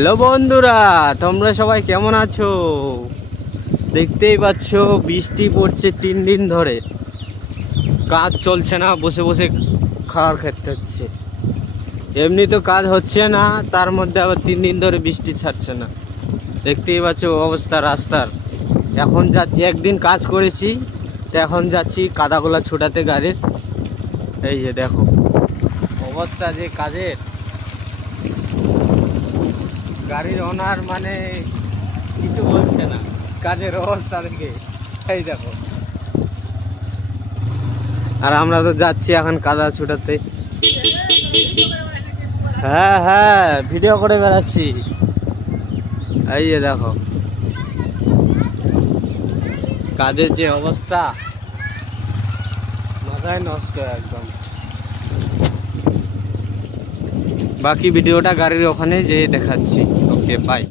Hello বন্ধুরা, তোমরা সবাই কেমন আছো? দেখতেই পাচ্ছ বৃষ্টি পড়ছে 3 দিন ধরে। কাজ চলছে না, বসে বসে খাবার খেতে হচ্ছে। এমনি তো কাজ হচ্ছে না, তার মধ্যে আবার 3 দিন ধরে বৃষ্টি ছাড়ছে না। দেখতেই পাচ্ছ অবস্থা রাস্তার। এখন যাচ্ছি, একদিন কাজ করেছি তো এখন যাচ্ছি কাদাগুলা ছোটাতে গাড়ির। এই যে দেখো অবস্থা যে কাজের, গাড়ির ওনার মানে কিছু বলছে না কাজের অবস্থা দেখে। এই দেখো, আর আমরা তো যাচ্ছি এখন কাদা ছুটাতে। হ্যাঁ হ্যাঁ, ভিডিও করে বেড়াচ্ছি। এই যে দেখো কাজের যে অবস্থা, মাথায় নষ্ট একদম। বাকি ভিডিওটা গাড়ির ওখানে যেয়ে দেখাচ্ছি। Okay bye.